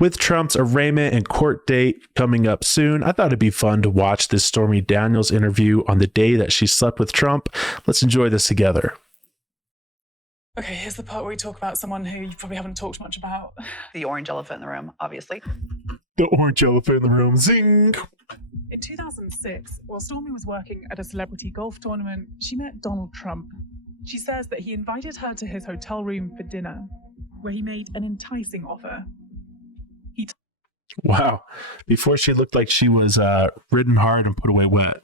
With Trump's arraignment and court date coming up soon, I thought it'd be fun to watch this Stormy Daniels interview on the day that she slept with Trump. Let's enjoy this together. Okay, here's the part where we talk about someone who you probably haven't talked much about. The orange elephant in the room, obviously. The orange elephant in the room, zing! In 2006, while Stormy was working at a celebrity golf tournament, she met Donald Trump. She says that he invited her to his hotel room for dinner, where he made an enticing offer. Wow. Before she looked like she was ridden hard and put away wet.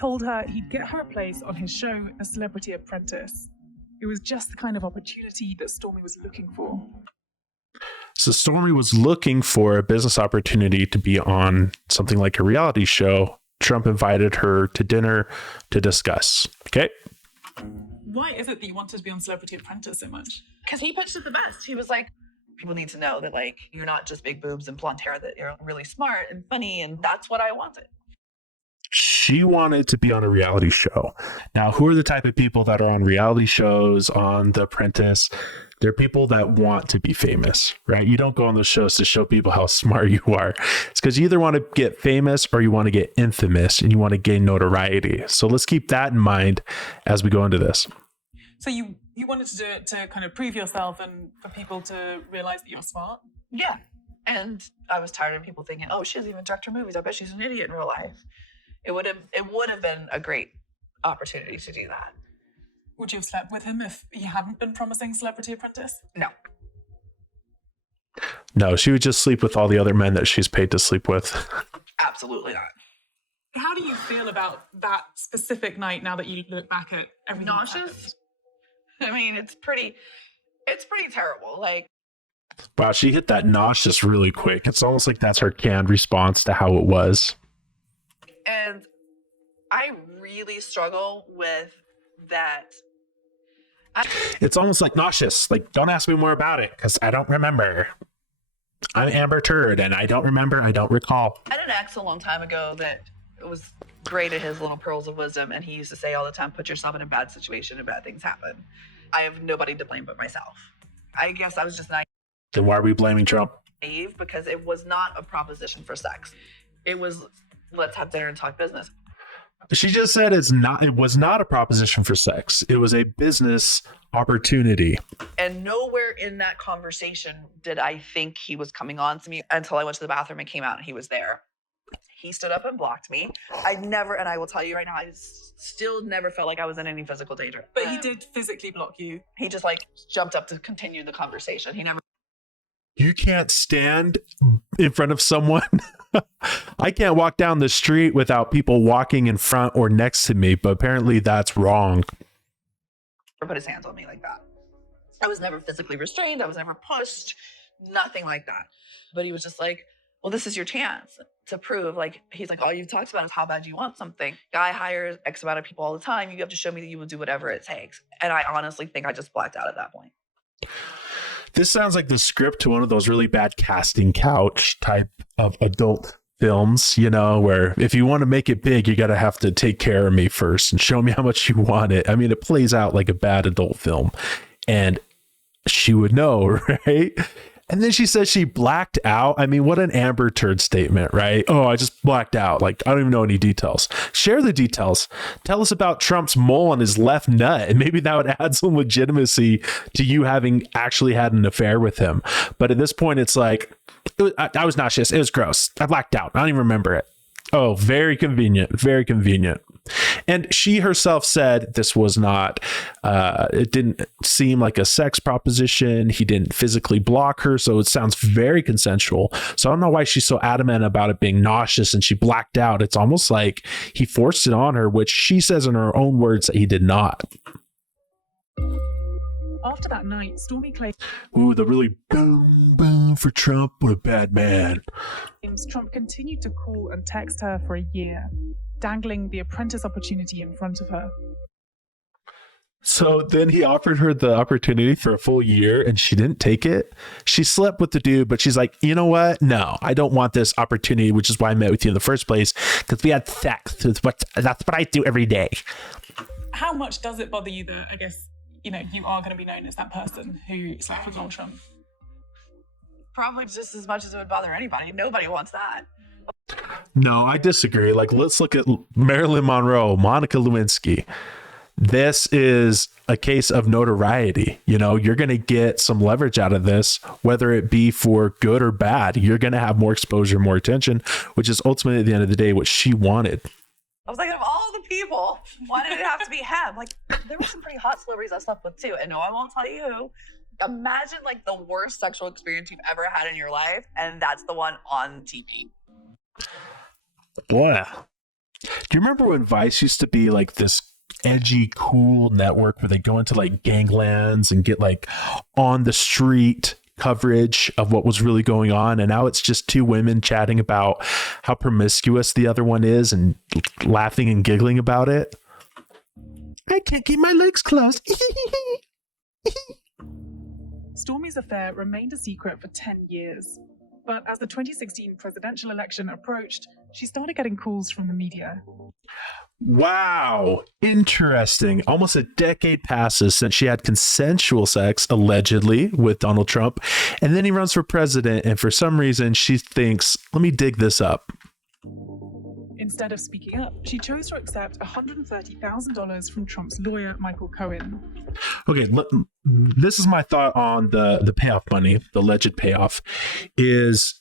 Told her he'd get her a place on his show, A Celebrity Apprentice. It was just the kind of opportunity that Stormy was looking for. So Stormy was looking for a business opportunity to be on something like a reality show. Trump invited her to dinner to discuss. Okay. Why is it that you wanted to be on Celebrity Apprentice so much? Because he pitched it the best. He was like, people need to know that, like, you're not just big boobs and blonde hair, that you're really smart and funny, and that's what I wanted. She wanted to be on a reality show. Now, who are the type of people that are on reality shows, on The Apprentice? They're people that want to be famous, right? You don't go on those shows to show people how smart you are. It's because you either want to get famous or you want to get infamous and you want to gain notoriety. So let's keep that in mind as we go into this. So you wanted to do it to kind of prove yourself and for people to realize that you're smart? Yeah. And I was tired of people thinking, oh, she doesn't even direct her movies. I bet she's an idiot in real life. It would have been a great opportunity to do that. Would you have slept with him if he hadn't been promising Celebrity Apprentice? No. No, she would just sleep with all the other men that she's paid to sleep with. Absolutely not. How do you feel about that specific night now that you look back at everything? Nauseous? I mean, it's pretty terrible. Like, wow, she hit that nauseous really quick. It's almost like that's her canned response to how it was. And I really struggle with that. It's almost like nauseous. Like, don't ask me more about it because I don't remember. I'm Amber Turd and I don't remember. I don't recall. I had an ex a long time ago that was great at his little pearls of wisdom, and he used to say all the time, put yourself in a bad situation and bad things happen. I have nobody to blame but myself. I guess I was just Then why are we blaming Trump? naive because it was not a proposition for sex. It was, let's have dinner and talk business. She just said it was not a proposition for sex. It was a business opportunity. And nowhere in that conversation did I think he was coming on to me until I went to the bathroom and came out and he was there. He stood up and blocked me. And I will tell you right now, I still never felt like I was in any physical danger. But he did physically block you. He just jumped up to continue the conversation. He never. You can't stand in front of someone. I can't walk down the street without people walking in front or next to me, but apparently that's wrong. Or put his hands on me like that. I was never physically restrained. I was never pushed. Nothing like that. But he was just like, well, this is your chance to prove. He's like, all you've talked about is how bad you want something. Guy hires X amount of people all the time. You have to show me that you will do whatever it takes. And I honestly think I just blacked out at that point. This sounds like the script to one of those really bad casting couch type of adult films, where if you want to make it big, you got to have to take care of me first and show me how much you want it. I mean, it plays out like a bad adult film and she would know, right? And then she says she blacked out. I mean, what an Amber Turd statement, right? Oh, I just blacked out. I don't even know any details. Share the details. Tell us about Trump's mole on his left nut. And maybe that would add some legitimacy to you having actually had an affair with him. But at this point, it's like, I was nauseous. It was gross. I blacked out. I don't even remember it. Oh, very convenient. Very convenient. And she herself said this was not, it didn't seem like a sex proposition. He didn't physically block her. So it sounds very consensual. So I don't know why she's so adamant about it being nauseous and she blacked out. It's almost like he forced it on her, which she says in her own words that he did not. After that night, Stormy claims Ooh, the really boom, boom for Trump. What a bad man. Trump continued to call and text her for a year, dangling the apprentice opportunity in front of her. So then he offered her the opportunity for a full year and she didn't take it. She slept with the dude, but she's like, you know what? No, I don't want this opportunity, which is why I met with you in the first place, because we had sex. That's what I do every day. How much does it bother you that, I guess, you are going to be known as that person who slept with Donald Trump? Probably just as much as it would bother anybody. Nobody wants that. No, I disagree. Like, let's look at Marilyn Monroe, Monica Lewinsky. This is a case of notoriety. You know, you're going to get some leverage out of this, whether it be for good or bad. You're going to have more exposure, more attention, which is ultimately at the end of the day what she wanted. I was like, of all the people, why did it have to be him? Like, there were some pretty hot celebrities I slept with too. And no, I won't tell you who. Imagine like the worst sexual experience you've ever had in your life, and that's the one on TV. Boy. Do you remember when Vice used to be like this edgy, cool network where they go into like ganglands and get like on the street coverage of what was really going on? And now it's just two women chatting about how promiscuous the other one is and laughing and giggling about it. I can't keep my legs closed. Stormy's affair remained a secret for 10 years. But as the 2016 presidential election approached, she started getting calls from the media. Wow. Interesting. Almost a decade passes since she had consensual sex, allegedly, with Donald Trump. And then he runs for president. And for some reason, she thinks, let me dig this up. Instead of speaking up, she chose to accept $130,000 from Trump's lawyer, Michael Cohen. Okay, this is my thought on the payoff money, the alleged payoff, is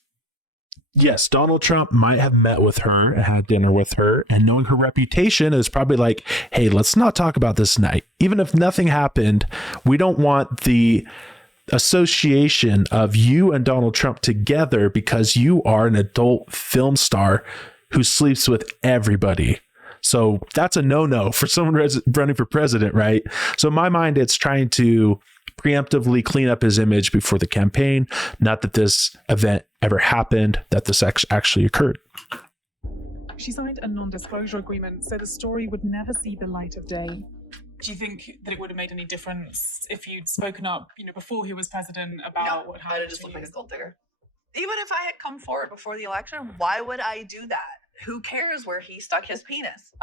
yes, Donald Trump might have met with her and had dinner with her, and knowing her reputation is probably like, hey, let's not talk about this tonight. Even if nothing happened, we don't want the association of you and Donald Trump together because you are an adult film star who sleeps with everybody. So that's a no-no for someone running for president, right? So in my mind, it's trying to preemptively clean up his image before the campaign. Not that this event ever happened, that this actually occurred. She signed a non-disclosure agreement so the story would never see the light of day. Do you think that it would have made any difference if you'd spoken up, before he was president about what happened? I'd have just looked like a gold digger. Even if I had come forward before the election, why would I do that? Who cares where he stuck his penis?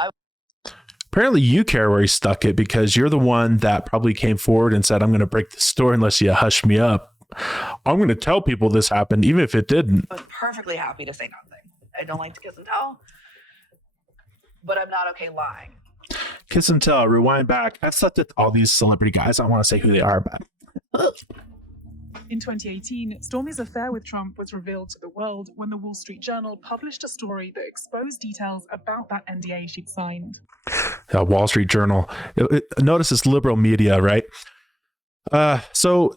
Apparently you care where he stuck it because you're the one that probably came forward and said, I'm going to break the story unless you hush me up. I'm going to tell people this happened, even if it didn't. I was perfectly happy to say nothing. I don't like to kiss and tell, but I'm not okay lying. Kiss and tell, rewind back. I've slept with all these celebrity guys. I don't want to say who they are, but... In 2018, Stormy's affair with Trump was revealed to the world when the Wall Street Journal published a story that exposed details about that NDA she'd signed. Wall Street Journal. Notice it's liberal media, right? So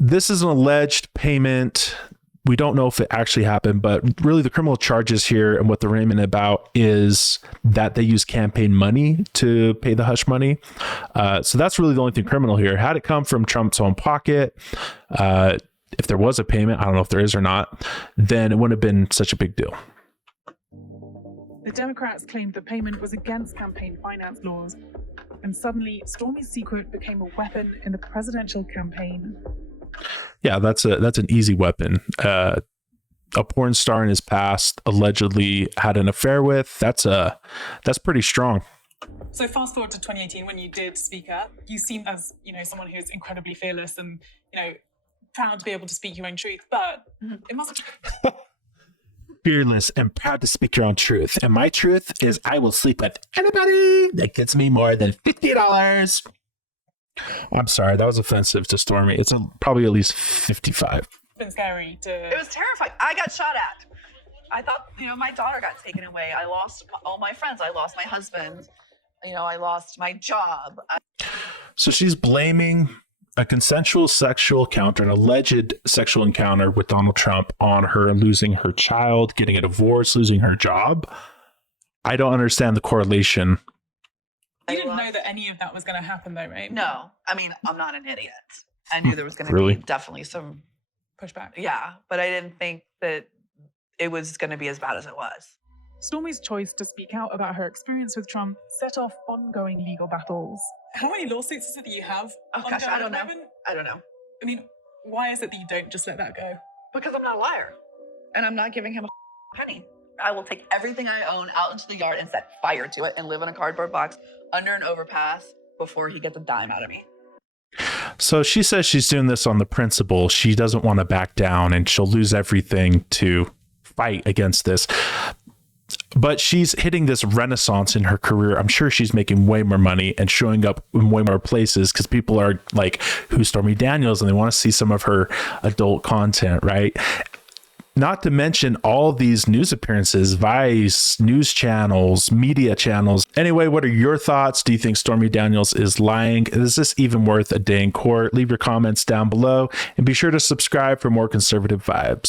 this is an alleged payment. We don't know if it actually happened, but really the criminal charges here and what they're aiming about is that they use campaign money to pay the hush money. So that's really the only thing criminal here. Had it come from Trump's own pocket, if there was a payment, I don't know if there is or not, then it wouldn't have been such a big deal. The Democrats claimed the payment was against campaign finance laws, and suddenly Stormy's secret became a weapon in the presidential campaign. Yeah, that's an easy weapon. A porn star in his past allegedly had an affair with. That's pretty strong. So fast forward to 2018 when you did speak up, you seem as someone who's incredibly fearless and proud to be able to speak your own truth. But it must have fearless and proud to speak your own truth. And my truth is I will sleep with anybody that gets me more than $50. I'm sorry, that was offensive to Stormy. It's probably at least 55. been scary to... It was terrifying. I got shot at. I thought, my daughter got taken away. I lost all my friends. I lost my husband. I lost my job. So she's blaming a consensual sexual encounter, an alleged sexual encounter with Donald Trump on her losing her child, getting a divorce, losing her job. I don't understand the correlation. You didn't know that any of that was going to happen though, right? No. I mean, I'm not an idiot. I knew there was going to Really? be definitely some Pushback. Yeah, but I didn't think that it was going to be as bad as it was. Stormy's choice to speak out about her experience with Trump set off ongoing legal battles. How many lawsuits is it that you have? Oh gosh, I don't know. I don't know. I mean, why is it that you don't just let that go? Because I'm not a liar. And I'm not giving him a penny. I will take everything I own out into the yard and set fire to it and live in a cardboard box under an overpass before he gets a dime out of me. So she says she's doing this on the principle. She doesn't want to back down and she'll lose everything to fight against this. But she's hitting this renaissance in her career. I'm sure she's making way more money and showing up in way more places because people are like, who's Stormy Daniels? And they want to see some of her adult content, right? Not to mention all these news appearances, Vice, news channels, media channels. Anyway, what are your thoughts? Do you think Stormy Daniels is lying? Is this even worth a day in court? Leave your comments down below and be sure to subscribe for more conservative vibes.